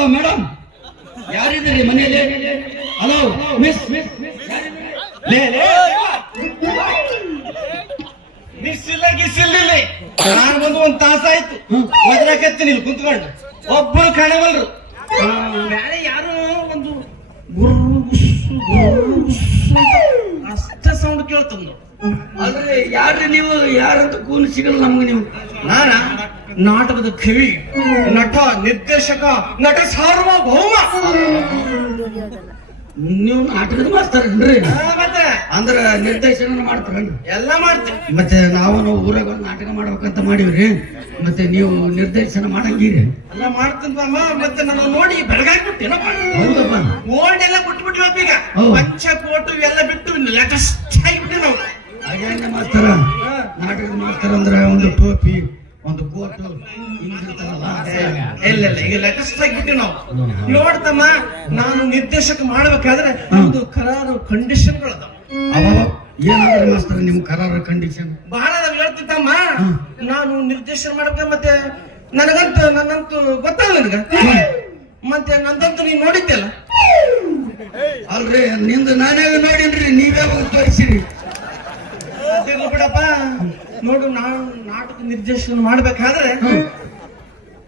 Hello madam, ಯಾರಿದ್ದೀರಿ ಮನೆಯಲ್ಲಿ? Hello miss, ಲೇ ಲೇ ಗಿಸಿಲ್ಲ ನಾನು ಬಂದು ಒಂದ್ ತಾಸ ಆಯ್ತು. ಒದ್ರಾಕತ್ತೀನಿ ಇಲ್ಲಿ ಕುಂತ್ಕೊಂಡು, ಒಬ್ಬರು ಕಾಣವಲ್ರು. ಬೇರೆ ಯಾರು ಒಂದು ಅಷ್ಟ ಸೌಂಡ್ ಕೇಳ್ತಂದು. ಆದ್ರೆ ಯಾರ್ರಿ ನೀವು? ಯಾರಂತ ಕೂಲಿ ಸಿಗಲ್ಲ ನಮ್ಗೆ ನೀವು. ನಾನ ನಾಟಕದ ಕವಿ, ನಟ, ನಿರ್ದೇಶಕ, ನಟ ಸಾರ್ವಭೌಮ. ನೀವು ನಾಟಕದ ಮಾಡ್ತಾರೇನ್ರಿ? ಮತ್ತೆ ಅಂದ್ರ ನಿರ್ದೇಶನ ಮಾಡ್ತಾರೇನ್ರಿ? ಎಲ್ಲ ಮಾಡ್ತೀವಿ. ಮತ್ತೆ ನಾವು ಊರಾಗ ಒಂದು ನಾಟಕ ಮಾಡ್ಬೇಕಂತ ಮಾಡಿವ್ರಿ. ಮತ್ತೆ ನೀವು ನಿರ್ದೇಶನ ಮಾಡಂಗಿರಿ? ಎಲ್ಲ ಮಾಡ್ತಂತಮ್ಮ. ಮತ್ತೆ ನಾನು ನೋಡಿ ಬೆಳಗಾಗ್ಬಿಟ್ಟೇನ. ಹೌದಪ್ಪ, ಓಲ್ಡ್ ಎಲ್ಲ ಬಿಟ್ಬಿಟ್ಟಿವಪ್ಪ. ಈಗ ಪಂಚಕೋಟು ಎಲ್ಲ ಬಿಟ್ಟು ಲೇಟೆಸ್ಟ್ ಆಗಿಬಿಟ್ಟು ನಾವು. ಹಾಗೆ ಮಾಡ್ತಾರ. ನಾಟಕದ ಮಾಡ್ತಾರ ಅಂದ್ರ ಒಂದು ಟೋಪಿ, ಒಂದು ಕೋಟು ಹಿಂಗಿರ್ತಾರಲ್ಲ. ಇಲ್ಲ ಈಗ ಲೇಟೆಸ್ಟ್ ಆಗಿಬಿಟ್ಟು ನಾವು. ನೋಡ್ತಮ್ಮ, ನಾನು ನಿರ್ದೇಶಕ ಮಾಡ್ಬೇಕಾದ್ರೆ ಒಂದು ಕರಾರು ಕಂಡೀಷನ್ಗಳದಾವ. ಏನಾದ್ರೆ ಮಾಸ್ತರ ನಿಮ್ ಕರಾರ ಕಂಡೀಷನ್? ಬಹಳ ನಾವ್ ಹೇಳ್ತಿದ್ದಮ್ಮ. ನಾನು ನಿರ್ದೇಶನ ಮಾಡ್ಬೇಕ, ಮತ್ತೆ ನನ್ನಂತೂ ಗೊತ್ತಲ್ಲ ನಿನಗ. ಮತ್ತೆ ನಂದಂತೂ ನೀನ್ ನೋಡಿದ್ದಲ್ಲ. ಅಲ್ರಿ, ನಿಂದು ನಾನೇ ನೋಡಿನ್ರಿ, ನೀವೇ ತೋರಿಸಿರಿ. ಬಿಡಪ್ಪ, ನೋಡು, ನಾನು ನಾಟಕ ನಿರ್ದೇಶನ ಮಾಡ್ಬೇಕಾದ್ರೆ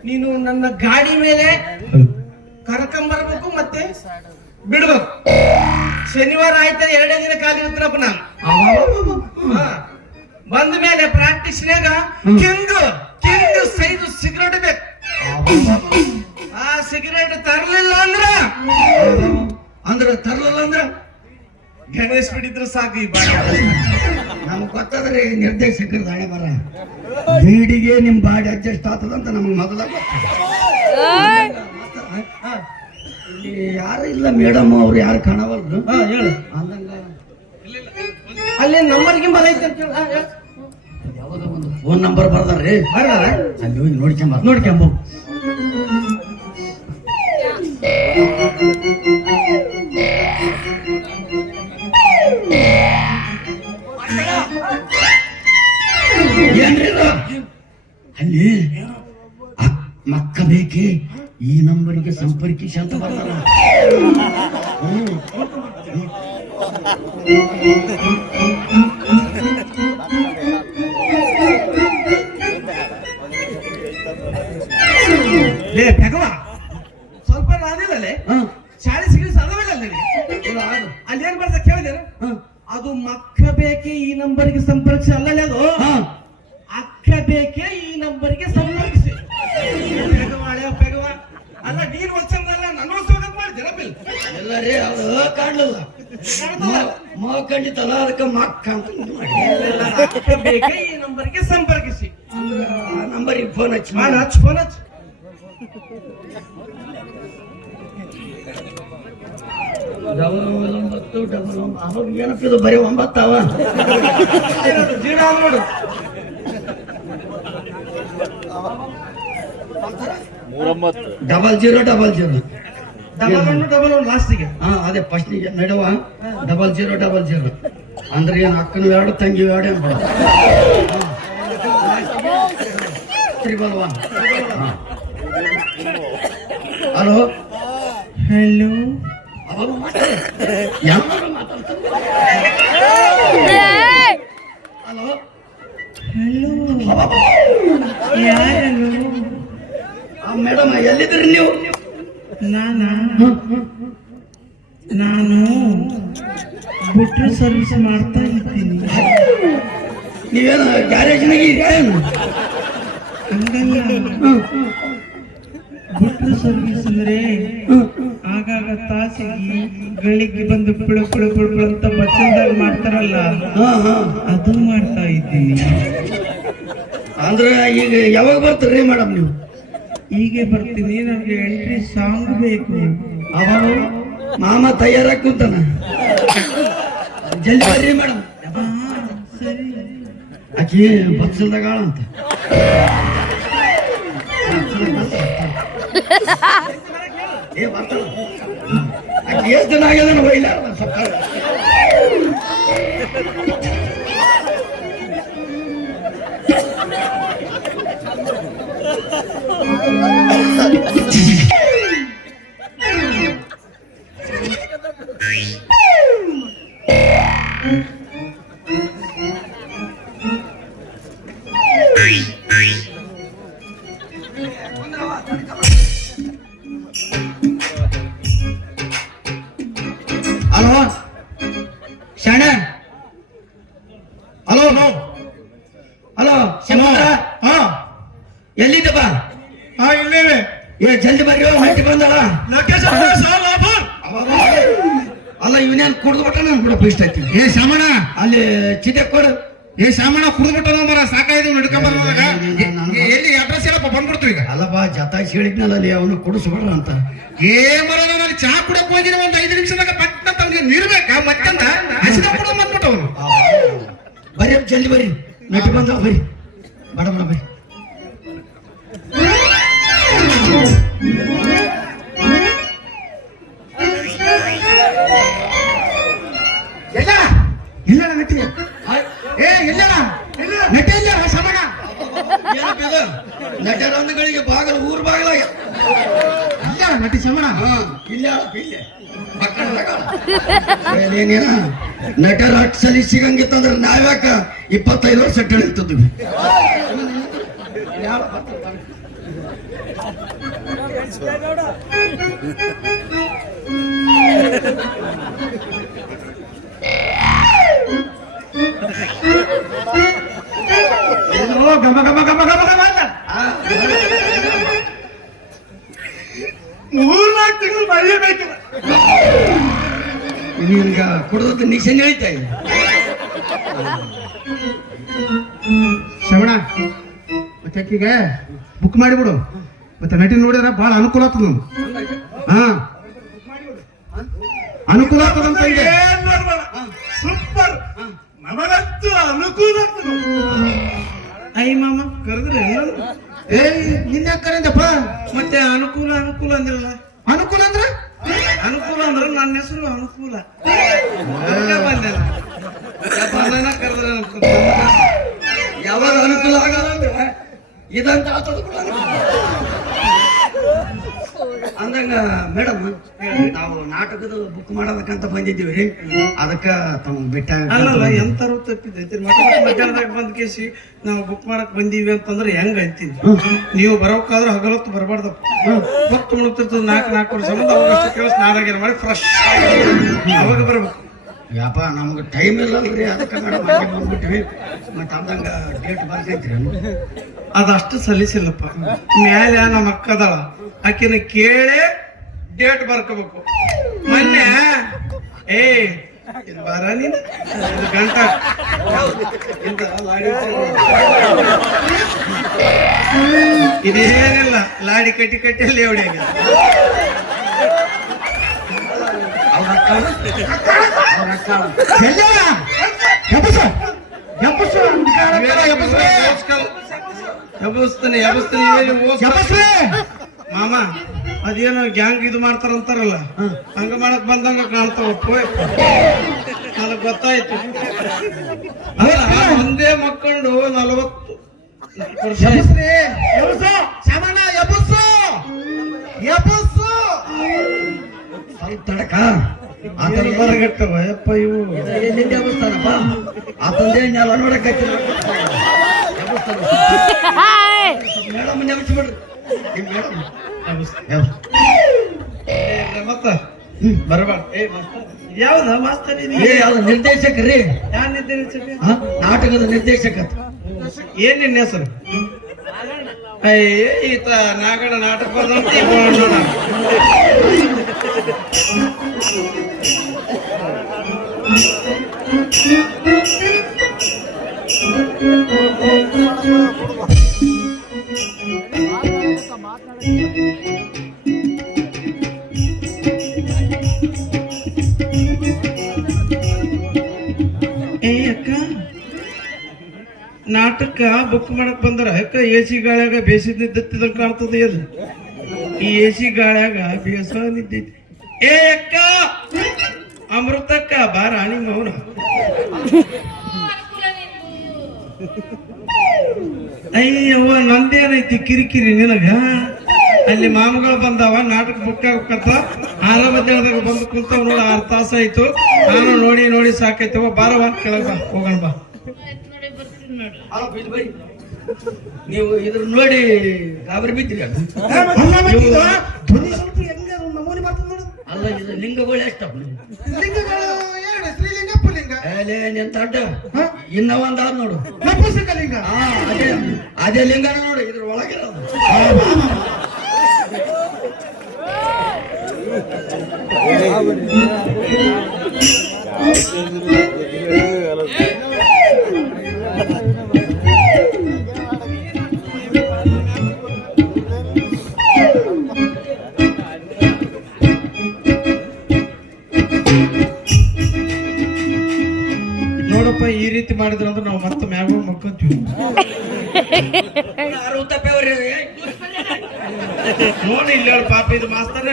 ನೀನು ನನ್ನ ಗಾಡಿ ಮೇಲೆ ಕರ್ಕೊಂಬರ್ಬೇಕು, ಮತ್ತೆ ಬಿಡ್ಬೇಕು. ಶನಿವಾರ ಆಯ್ತಾ 2ನೇ ದಿನ ಖಾಲಿ ಇರ್ತೀನಪ್ಪ ನಾನು. ಬಂದ ಮೇಲೆ ಪ್ರಾಕ್ಟೀಸ್ನಾಗ ಕಿಂಗ್ ಸೈಜ್ ಸಿಗರೇಟ್ ಬೇಕು. ಆ ಸಿಗರೇಟ್ ತರ್ಲಿಲ್ಲ ಅಂದ್ರ ತರ್ಲಿಲ್ಲ ಅಂದ್ರ ಗಣೇಶ್ ಬಿಡಿದ್ರು ಸಾಕು. ಈ ಬಾಡಿ ನಮ್ಗ್ ಗೊತ್ತಾದ್ರಿ ನಿರ್ದೇಶಕರ ಹಣೆ ಬರ. ಬೀಡಿಗೆ ನಿಮ್ ಬಾಡಿ ಅಡ್ಜಸ್ಟ್ ಆಗ್ತದಂತ ನಮ್ಗೆ ಮೊದಲ ಯಾರು ಇಲ್ಲ ಮೇಡಮ್, ಅವ್ರು ಯಾರು ಕಾಣವಲ್ರು. ಹೇಳು. ಅಂದಂಗ ಅಲ್ಲಿ ನಂಬರ್ ಗಿಂಬರ್ ಐತೆ ಅಂತ ಹೇಳಿ. ಯಾವುದೋ ಒಂದು ಫೋನ್ ನಂಬರ್ ಬರ್ದಾರ್ರಿ. ಬರ್ದಾರ? ಅಲ್ಲಿ ಹೋಗಿ ನೋಡ್ಕೊಂಬ. ಏನ್ರಿ ಇದು? ಅಲ್ಲಿ ಮಕ್ಕ ಬೇಕೆ, ಈ ನಂಬರ್ಗೆ ಸಂಪರ್ಕಿಸಿ ಅಂತ ಬರ್ತಾರ. ಲೇ ಭಗವ, ಸ್ವಲ್ಪ ನಾದಿಲ್ಲೇ ಶಾಲೆ ಸಿಗಲಿ ಸದವಿಲ್ಲ. ಅಲ್ಲಿ ಏನ್ ಬರ್ದ ಕೇಳಿದೇನ? ಅದು ಮಕ್ಕ ಬೇಕೆ ಈ ನಂಬರ್ಗೆ ಸಂಪರ್ಕಿಸಿ ಅಲ್ಲಲ್ಲ, ಅದು ಅಕ್ಕ ಬೇಕೆ ಈ ನಂಬರ್ಗೆ ಸಂಪರ್ಕಿಸಿ. ಪೆಗವ ಅಲ್ಲ, ನೀನ್ ಒಚ್ಚಂದಲ್ಲ, ನನ್ನ ಒಚ್ಚೋದಕ್ ಮಾಡಿ ಜನಪಿಲ್ ಎಲ್ಲ ರೀ. ಅದು ಕಾಣ್ಲಿಲ್ಲ, ಖಂಡಿತಲ್ಲ, ಅದಕ್ಕೆ ಮಕ್ಕ ಅಂತ ಮಾಡಿ. ಅಕ್ಕ ಬೇಕೆ ಈ ನಂಬರ್ಗೆ ಸಂಪರ್ಕಿಸಿ. ಆ ನಂಬರಿಗೆ ಫೋನ್ ಹಚ್ಚಿ ಫೋನ್ ಹಚ್ಚ. ಅವಾಗ ಏನಪ್ಪಿದು ಬರೀ 9 ಜೀಡ ನೋಡು. 0000. ಡಬಲ್ ಲಾಸ್ಟಿಗೆ. ಅದೇ ಫಸ್ಟ್ ನಡುವ 0000. ಅಂದ್ರೆ ಏನ್ ಅಕ್ಕನ ಎರಡು ತಂಗಿ ಎರಡು ಅನ್ಬೇಡ. 111. Hello hello. ಅವಾಗ ಯಾರು ಮಾತಾಡ್ತಾರೆ? ಹಲೋ ಹಲೋ, ಯಾರು? ಮೇಡಮ್, ಎಲ್ಲಿದ್ರಿ ನೀವು? ನಾನು ಬಿಟ್ರು ಸರ್ವಿಸ್ ಮಾಡ್ತಾ ಇದ್ದೀನಿ. ನೀವೇನು ಗ್ಯಾರೇಜ್ನಾಗ ಏನು? ಹಂಗಲ್ಲ, ಬಿಟ್ರು ಸರ್ವಿಸ್ ಅಂದ್ರೆ ಆಗಾಗ ತಾಸಿಗೆ ಗಳಿಗೆ ಬಂದು ಪುಳು ಪುಳು ಪುಳು ಅಂತ ಬಚ್ಚಲ್ದಾಗ ಮಾಡ್ತಾರಲ್ಲ, ಅದು ಮಾಡ್ತಾ ಇದ್ದೀನಿ. ಅಂದ್ರೆ ಈಗ ಯಾವಾಗ ಬರ್ತೀರಿ ಮೇಡಮ್ ನೀವು? ಹೀಗೆ ಬರ್ತೀನಿ, ನನಗೆ ಎಂಟ್ರಿ ಸಾಂಗ್ ಬೇಕು. ಅವಾಗ ಮಾಮ ತಯಾರಾಗಿ ಕೂತಾನ, ಜಲ್ದಿ ಬರ್ರಿ ಮೇಡಮ್. ಸರಿ. ಆಕಿ ಬಸ್ಸಲ್ದಾಗ ಅಂತ ಆಕಿ ಎಷ್ಟು ದಿನ ಆಗ್ಯದ ಒಯ್ಲ ಹಲೋ ಶಾಣ, ಹಲೋ ಹಲೋ ಶಂಕರ, ಹಾ ಎಲ್ಲಿದ್ದಪ್ಪ? ಹಾ ಇಲ್ಲೇವೆ. ಏ ಜಲ್ದಿ ಬರ್ರಿ, ಮಟ್ಟಿ ಬಂದಳ. ಅಲ್ಲ ಇವನೇನ್ ಕುಡ್ದು ಬಿಟ್ಟ ನನ್ ಬಿಡಪ್ಪ ಇಷ್ಟ ಐತಿ. ಏ ಶಾಮಣ್ಣ, ಅಲ್ಲಿ ಚಿತೆ ಕೊಡು. ಏ ಶಾಮಣ್ಣ ಕುಡಿದ್ಬಿಟ್ಟ ಮರ ಸಾಕಾಯ್ತು ನಡ್ಕೊಂಬರ್ದಾಗ. ಎಲ್ಲಿ ಅಡ್ರೆಸ್ ಹೇಳಪ್ಪ, ಬಂದ್ಬಿಡ್ತು ಈಗ. ಅಲ್ಲಪ್ಪ ಜತಾಯಿಸಿ ಹೇಳಿದ್ನಲ್ಲ ಅಲ್ಲಿ ಅವನು ಕುಡಿಸ್ಬಿಡ್ರ ಅಂತ. ಏ ಮರ ನಾನು ಚಾ ಕುಡಕ್ ಹೋಗಿನ ಒಂದ್ 5 ನಿಮಿಷದಾಗ ಪಟ್ನ ತಮ್ಗೆ ನೀರ್ಬೇಕಾ ಮತ್ತಂತ ಹಸಿದ ಕೂಡ ಬಂದ್ಬಿಟ್ಟ ಅವನು. ಬರ್ರಿ ಜಲ್ದಿ ಬರ್ರಿ, ನಟಿ ಬಂದ ಬರ್ರಿ, ಬಡ ಬಡ ಬರ್ರಿ. ಎಲ್ಲ ಇಲ್ಲ ನಟಿ. ಏ ಇಲ್ಲ ನಟಿ ಇಲ್ಲ ಶಾಮಣ್ಣ. ನಟರಂಗಗಳಿಗೆ ಬಾಗಲ ಊರ್ ಬಾಗಲಾಗ ಇಲ್ಲ ನಟಿ ಶಾಮಣ್ಣ. ಇಲ್ಲ ಏನೇನ ನಟರ ಅಟ್ ಸಲಿ ಸಿಗಂಗಿತ್ತಂದ್ರೆ ನಾವ್ಯಾಕ 25 ವರ್ಷ ಇಟ್ಟಿರ್ತಿದ್ವಿ. ಗಮ ಗಮ ಗಮ ಗಮ ಗಮ ಅಂತ 3-4 ತಿಂಗಳು ಮರೆಯಬೇಕು. ನಿನ್ಗ ಕುಡ್ದದ್ದು ನಿಶನ್ ಹೇಳ್ತಾ ಇಲ್ಲ. ಶ್ರವಣ ಮತ್ತೆ ಅಕ್ಕಿಗೆ ಬುಕ್ ಮಾಡಿಬಿಡು. ಮತ್ತೆ ನಟಿ ನೋಡಿದ್ರೆ ಬಹಳ ಅನುಕೂಲ ಆಗ್ತದ. ಹಾ ಅನುಕೂಲ ಆಗ್ತದಂತ ಇದೆ. ಸೂಪರ್, ನಮಗಂತೂ ಅನುಕೂಲ ಆಗ್ತದೆ. ಐ ಮಾಮ ಕರೆದ್ರೆ ಏ ನಿನ್ನ ಕರೆಂದಪ್ಪ. ಮತ್ತೆ ಅನುಕೂಲ ಅಂದ್ರಲ್ಲ. ಅನುಕೂಲ ಅಂದ್ರೆ ಅನುಕೂಲ ಅಂದ್ರೆ ನನ್ನ ಹೆಸರು ಅನುಕೂಲ. ಕರೆದ್ರೆ ಯಾವಾಗ ಅನುಕೂಲ ಆಗಲ್ಲ ಅಂದ್ರೆ ಇದಂತ ಆತದ ಕೂಡ ಅಂದಂಗ ಮೇಡಮ್, ನಾವು ನಾಟಕದ ಬುಕ್ ಮಾಡೋದಕ್ಕಂತ ಬಂದಿದ್ದೀವಿ ರೀ. ಅದಕ್ಕ ತಮ್ಮ ಬೆಟ್ಟ ಅಲ್ಲಲ್ಲ ಎಂತಾರು ತಪ್ಪಿದ್ದೈತಿ. ಮಧ್ಯಾಹ್ನದಾಗ ಬಂದ್ ಕೇಸಿ ನಾವು ಬುಕ್ ಮಾಡಕ್ ಬಂದೀವಿ ಅಂತಂದ್ರೆ ಹೆಂಗ ಅಂತೀನಿ. ನೀವು ಬರೋಕಾದ್ರೆ ಹಗಲೊತ್ತು ಬರಬಾರ್ದಪ್ಪ. ಹೊತ್ತು ಮುಳುಗ್ತಿರ್ತದ 4 ವರ್ಷ ಸಂಬಂಧ ಅವಾಗಷ್ಟು ಕೆಲಸ ನಾದಾಗಿರ ಮಾಡಿ ಫ್ರೆಶ್ ಅವಾಗ ಬರ್ಬೇಕು. ಯಪ್ಪ ನಮ್ಗೆ ಟೈಮ್ ಇಲ್ಲಲ್ರಿ, ಅದಕ್ಕೆ ಮೇಡಮ್ ಹಾಗೆ ಬಂದ್ಬಿಟ್ವಿ. ಮತ್ತೆ ಅಂದಂಗ ಡೇಟ್ ಬರ್ತೈತ್ರಿ. ಅದಷ್ಟು ಸಲ್ಲಿಸಿಲ್ಲಪ್ಪ. ಮ್ಯಾಲೆ ನಮ್ಮ ಅಕ್ಕದಳ, ಆಕಿನ ಕೇಳಿ ಡೇಟ್ ಬರ್ಕೋಬೇಕು. ಮೊನ್ನೆ ಏ ಇದು ಬಾರ ನೀನು ಗಂಟ ಇದೇನಿಲ್ಲ, ಲಾಡಿ ಕಟ್ಟಿ ಅಲ್ಲಿ ಅವಡಿ ಮಾಮ ಅದೇನೋ ಗ್ಯಾಂಗ್ ಇದು ಮಾಡ್ತಾರಂತಾರಲ್ಲ, ಹಂಗ ಮಾಡಕ್ ಬಂದಂಗ ಕಾಣ್ತಾವ. ನನಗ್ ಗೊತ್ತಾಯ್ತು. ಒಂದೇ ಮಕ್ಕಳು 40 ವರ್ಷ. ಸಾಮಾನ ಎಬ್ಬಸ್ಸು ಎಬ್ಬಸ್ಸು ಸ್ವಲ್ಪ ತಡಕ ಆತರ ಬರಗಟ್ಟವ ಯಪ್ಪ ಇವು. ಎಲ್ಲಿಂದ ಎಬ್ಬಿಸ್ತಾನಪ್ಪ ಆತಂದೇ ನೆಲ ನೋಡಕತ್ತಿರ. Madam ನೆನಪಿಸ್ಬಿಡ್ರಿ madam. ಮತ್ತ ಬರಬಾರ ಯಾವ್ದ ಮಾಸ್ತರ್ ಯಾವ್ದು ನಿರ್ದೇಶಕರಿ? ಯಾವ ನಿರ್ದೇಶಕ? ನಾಟಕದ ನಿರ್ದೇಶಕ. ಏನ್ ನಿನ್ನ ಹೆಸರು? ಅಯ್ಯ ಈತ ನಾಗಣ ನಾಟಕ ಬರ್ದ ಏ ಅಕ್ಕ, ನಾಟಕ ಬುಕ್ ಮಾಡಕ್ ಬಂದ್ರ ಅಕ್ಕ AC ಗಾಳ್ಯಾಗ ಬೇಸಿದ್ ನಿದ್ದತ್ತಿದಂಗ ಕಾಣ್ತದ. ಅದು ಈ AC ಗಾಳ್ಯಾಗ ಬೇಸ ನಿದ್ದೈತಿ. ಏ ಅಕ್ಕ, ಅಮೃತಕ್ಕ ಬಾ ರಾಣಿ ಮೌನ. ಅಯ್ಯವ್ವ ನಂದೇನೈತಿ ಕಿರಿಕಿರಿ ನಿನಗ? ಅಲ್ಲಿ ಮಾಮಗಳು ಬಂದಾವ, ನಾಟಕ ಬುಕ್ ಆಗ್ಬೇಕಂತ 6 ಮಧ್ಯಾಹ್ನದಾಗ ಬಂದು ಕುಂತಾವ ನೋಡ. 6 ತಾಸ ಆಯ್ತು. ನಾನು ನೋಡಿ ಸಾಕೈತವ. ಬಾರವ ಕೆಳಗ ಬಾ, ಹೋಗೋಣ ಬಾ. ನೀವು ಇದ್ರ ನೋಡಿ ಗಾಬರಿ ಬಿದ್ದಿರಿ ಅಲ್ಲ ಮತ್ತೆ ಇದು ಧ್ವನಿ ಸ್ವಲ್ಪ ಹೆಂಗ ನಮೂನಿ ಬರ್ತದ ನೋಡು. ಅಲ್ಲ ಇದು ಲಿಂಗಗಳು ಎಷ್ಟು ಲಿಂಗಗಳು ಎರಡು, ಸ್ತ್ರೀಲಿಂಗ ಪುಲ್ಲಿಂಗ. ನಿಂತ ಅಡ್ಡ ಇನ್ನ ಒಂದಾದ್ ನೋಡು ನಪುಂಸಕ ಲಿಂಗ. ಅದೇ ಲಿಂಗನ ನೋಡು ಇದ್ರ ಒಳಗಿರೋದು. ನೋಡಪ್ಪ ಈ ರೀತಿ ಮಾಡಿದ್ರಂದ್ರೆ ನಾವು ಮತ್ತೆ ಮ್ಯಾಗ ಮಕ್ಕೊಂತೀವಿ. ನೋಡಿ ಇಲ್ಲ ಪಾಪ ಇದು ಮಾಸ್ತರ್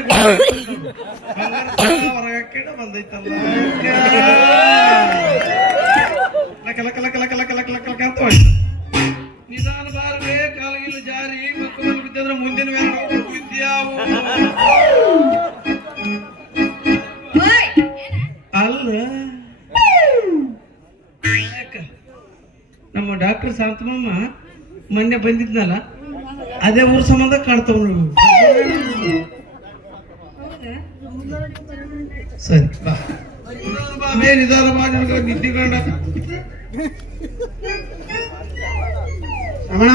ಹೊರಗಾಕಿಡ ಬಂದೈತಲ್ಲ ಲಕ ಲಕ ಲಕ ಲಕ ಲಕ ಲಕ ಲಕ ಲಕ ಅಂತ ಹೊಡಿ. ನಿಧಾನ ಬಾರದೆ ಕಾಲಗಿಲ್ಲ ಜಾರಿ ಮಕ್ಕಳು ಬಿದ್ದಂದ್ರೆ ಮುಂದಿನ ವಿದ್ಯಾವು ಅಲ್ಲ ನಮ್ಮ ಡಾಕ್ಟರ್ ಶಾಂತಮಮ್ಮ ಮೊನ್ನೆ ಬಂದಿದ್ನಲ್ಲ ಅದೇ ಊರ್ ಸಂಬಂಧ ಕಾಣ್ತಾವ್ ನೀವು. ಸರಿ ಬಾ ನಿಧಾನ ಮಾಡಿ ನಿದ್ದಿಗೊಂಡ ರಮಣ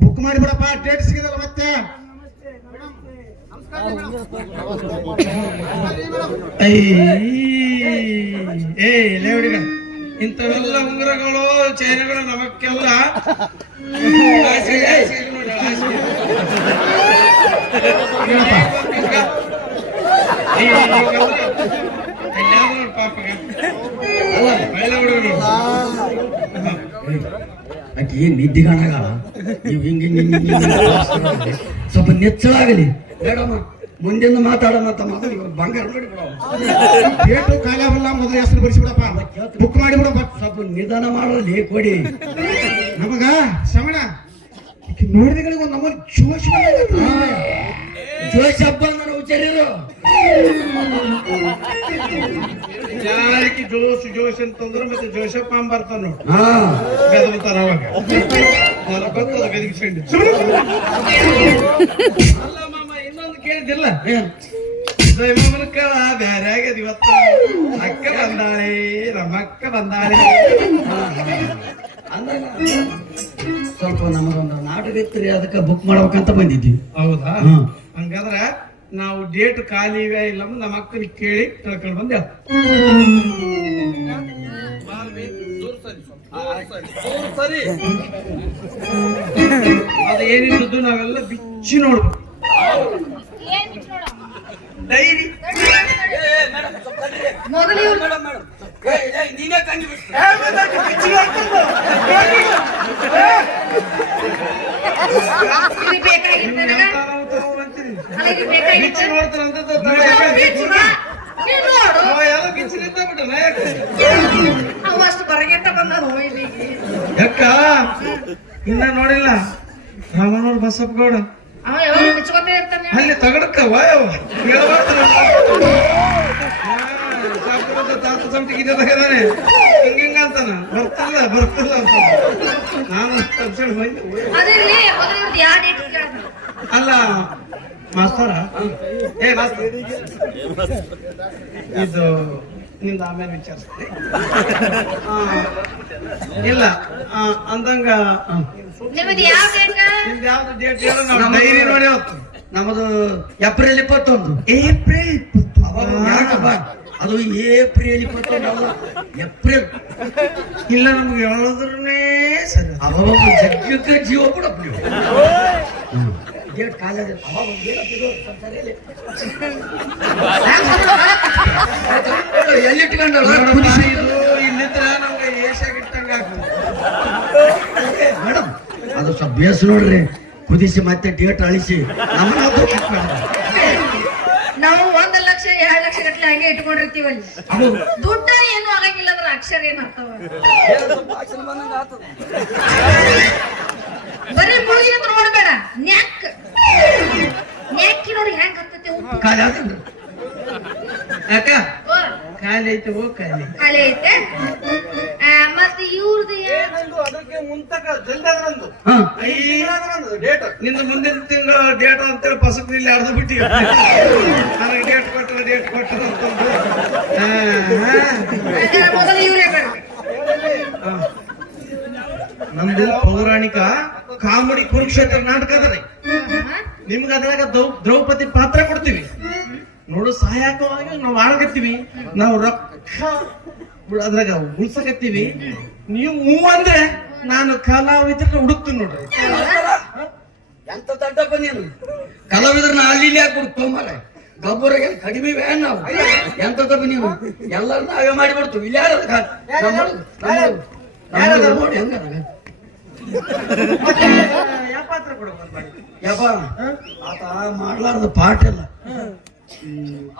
ಬುಕ್ ಮಾಡಿಬಿಡಪ್ಪ, ಡೇಟ್ ಸಿಗದಲ್ಲ ಮತ್ತೆ. ಏ ಲೇವಡಿಗ ಇಂಥವೆಲ್ಲ ಉಂಗುರಗಳು ಚೈನಗಳು ನಮಕ್ಕೆಲ್ಲ ಏನ್ ನಿದ್ದಿಗಾಣಗ ನೀವು ಹಿಂಗೆ ಸ್ವಲ್ಪ ನೆಚ್ಚಳಾಗಲಿ ಮೇಡಮ್ ಮುಂದಿನ ಮಾತಾಡೋಣ ಅಂತ ಮಾತಾಡಿ ಬಂಗಾರ ನೋಡಿ ಡೇಟು ಕಾಲಾವಲ್ಲ ಮೊದಲು ಹೆಸರು ಬರಿಸಿಬಿಡಪ್ಪ, ಬುಕ್ ಮಾಡಿಬಿಡಪ್ಪ. ಸ್ವಲ್ಪ ನಿಧಾನ ಮಾಡೋದು ಕೊಡಿ ನಮಗ ಶ್ರವಣ ನೋಡಿದಗಳಿಗೆ ಒಂದು ನಮ್ಮಲ್ಲಿ ಜೋಶ್ ಜೋಶ್ ಹಬ್ಬ ಅನ್ನೋ ಉಚ್ಚರಿರು ಯಾರಕ್ಕೆ ಜೋಶ್ ಜೋಶ್ ಅಂತಂದ್ರೆ ಮತ್ತೆ ಜೋಶಪ್ಪ ಅಂಬ ಬರ್ತಾನ ಹಾ ಗದಗುತ್ತಾರ ಅವಾಗ ಗೊತ್ತದ ಗದಗಿಸ್ಕೊಂಡು. ಅಲ್ಲ ಮಾಮ ಇನ್ನೊಂದು ಕೇಳಿದ್ದಿಲ್ಲ ದೈವಮನ ಕೇಳ ಬೇರೆ ಆಗ್ಯದ ಇವತ್ತು ಅಕ್ಕ ಬಂದಾಳೆ ನಮ್ಮ ಅಕ್ಕ ಬಂದಾಳೆ ಅಂದಾಗ ಸ್ವಲ್ಪ ನಮಗೊಂದು ನಾಟಕ ಇತ್ತು ಅದಕ್ಕೆ ಬುಕ್ ಮಾಡ್ಬೇಕಂತ ಬಂದಿದ್ವಿ. ಹೌದಾ? ಹ್ಮ್. ಹಂಗಾದ್ರ ನಾವು ಡೇಟ್ ಖಾಲಿ ಇವೆ ಇಲ್ಲ ನಮ್ಮ ಅಕ್ಕನ ಕೇಳಿ ಕಳ್ಕೊಂಡು ಬಂದೆ. ಸರಿ ಅದು ಏನಿದ್ದು ನಾವೆಲ್ಲ ಬಿಚ್ಚಿ ನೋಡ್ಬೇಕು. ಡೈರಿ ಯಾಕ ಇನ್ನ ನೋಡಿಲ್ಲ ರಾಮನವ್ರ ಬಸಪ್ಪ ಗೌಡ ಅಲ್ಲಿ ತಗಡಕ್ಕ ವಾಯವ ತಾತ ಸಂಟಿಗೆ ತಗದಾನೆ ಹಿಂಗ ಅಂತಾನ ಬರ್ತಿಲ್ಲ ಅಂತ ನಾನು ಅಲ್ಲ ಮಾಸ್ತರ ಏ ಮಾಸ್ತರ್ ಇದು ನಿಂದ ಆಮೇಲೆ ವಿಚಾರಿಸ್ತೀನಿ. ಇಲ್ಲ ಅಂದಂಗ ನಿಮ್ದು ಯಾವ್ದು ಡೇಟ್ ಹೇಳೋ ನಾವು ಡೈರಿ ನೋಡಿ ಹೊತ್ತು ನಮ್ಮದು ಏಪ್ರಿಲ್ 21. ಏಪ್ರಿಲ್ 21. ಯಾಕಪ್ಪ ಅದು ಏಪ್ರಿಲ್ 21 ಅಲ್ಲ ಏಪ್ರಿಲ್. ಇಲ್ಲ ನಮ್ಗೆ ಹೇಳಿದ್ರೇ ಸರಿ. ಅವಾಗ ಜಗ್ಗಕ್ಕೆ ಜೀವ ಬಿಡಪ್ಪ ನೀವು ಡೇಟ್ ಕಾಲೇಜ್ ಎಲ್ಲಿಟ್ಕೊಂಡ ಇಲ್ಲಿದ್ರ ನಮ್ಗೆ ಏಷ್ಯಾಗ ಇಟ್ಟಂಗ ಮೇಡಮ್ ಅದು ಸ್ವಲ್ಪ ಬೇಸ್ ನೋಡ್ರಿ ಕುದಿಸಿ ಮತ್ತೆ ಡೇಟ್ ಅಳಿಸಿ ನಮ್ಮನ್ನಾದ್ರೂ ನಾವು 1 ಲಕ್ಷ 2 ಲಕ್ಷ ಗಟ್ಟಲೆ ಹಂಗೆ ಇಟ್ಕೊಂಡಿರ್ತೀವಲ್ಲಿ ದುಡ್ಡ ಏನು ಆಗಂಗಿಲ್ಲ ಅಂದ್ರೆ ಅಕ್ಷರ ಏನ್ ಆಗ್ತಾವ ಬರೀ ಮುಳಿ ಅಂತ ನೋಡ್ಬೇಡ ನ್ಯಾಕ್ ನೋಡಿ ಹೆಂಗ್ ಹತ್ತತೆ ಉಪ್ಪು ಖಾಲಿ ಆದ್ರೆ ಯಾಕ ಖಾಲಿ ಐತೆ ಹೋ ಖಾಲಿ ಖಾಲಿ ಐತೆ ಮತ್ತೆ ಇವ್ರದ್ದು ಅದಕ್ಕೆ ಮುಂತಕ ಜಲ್ದಿ ಅದ್ರಂದು ಹಾ. ಡೇಟ್ ನಿನ್ನ ಮುಂದಿನ ತಿಂಗಳ ಡೇಟ್ ಅಂತೇಳಿ ಪಸಕ್ ಇಲ್ಲಿ ಅರ್ದು ಬಿಟ್ಟಿ ನನಗೆ ಡೇಟ್ ಕೊಟ್ಟರು ಅಂತಂದು ಹಾಗಾದ್ರೆ ಮೊದಲು ಇವ್ರೇ ಬರ್ಬೇಕು. ನಮ್ದು ಪೌರಾಣಿಕ ಕಾಮಿಡಿ ಕುರುಕ್ಷೇತ್ರ ನಾಟಕ ಅದ ರೀ. ಹಾ? ನಿಮ್ಗೆ ಅದ್ರಾಗ ದ್ರೌಪದಿ ಪಾತ್ರ ಕೊಡ್ತೀವಿ ನೋಡು. ಸಹಾಯಕವಾಗಿ ನಾವು ಆಡಕತ್ತೀವಿ, ನಾವು ರೊಕ್ಕ ಅದ್ರಾಗ ಉಳ್ಸಕತ್ತೀವಿ. ನೀವು ಹೂ ಅಂದ್ರೆ ನಾನು ಕಲಾವಿದ್ರ ಹುಡುಕ್ತೀನಿ ನೋಡ್ರಿ. ಎಂತ ತಡ್ಡಪ್ಪ ನೀನು ಕಲಾವಿದ್ರನ್ನ ಅಲ್ಲಿ ಇಲ್ಲಿ ಹಾಕಿ ತೊಂಬಾರ ಗಬ್ಬರಿಗೆ ಕಡಿಮೆ ವ್ಯಾನ್ ನಾವು ಎಂತ ತಪ್ಪ ನೀನು ಎಲ್ಲರೂ ನಾವೇ ಮಾಡಿಬಿಡ್ತೀವಿ ಇಲ್ಲಿ ಯಾರು ನೋಡಿ ಹೆಂಗ ಯಾವ ಪಾತ್ರ ಕೊಡ್ಬೇಕು ಯಪ್ಪ ಆತ ಮಾಡ್ಲಾರ್ದ ಪಾಠ ಎಲ್ಲ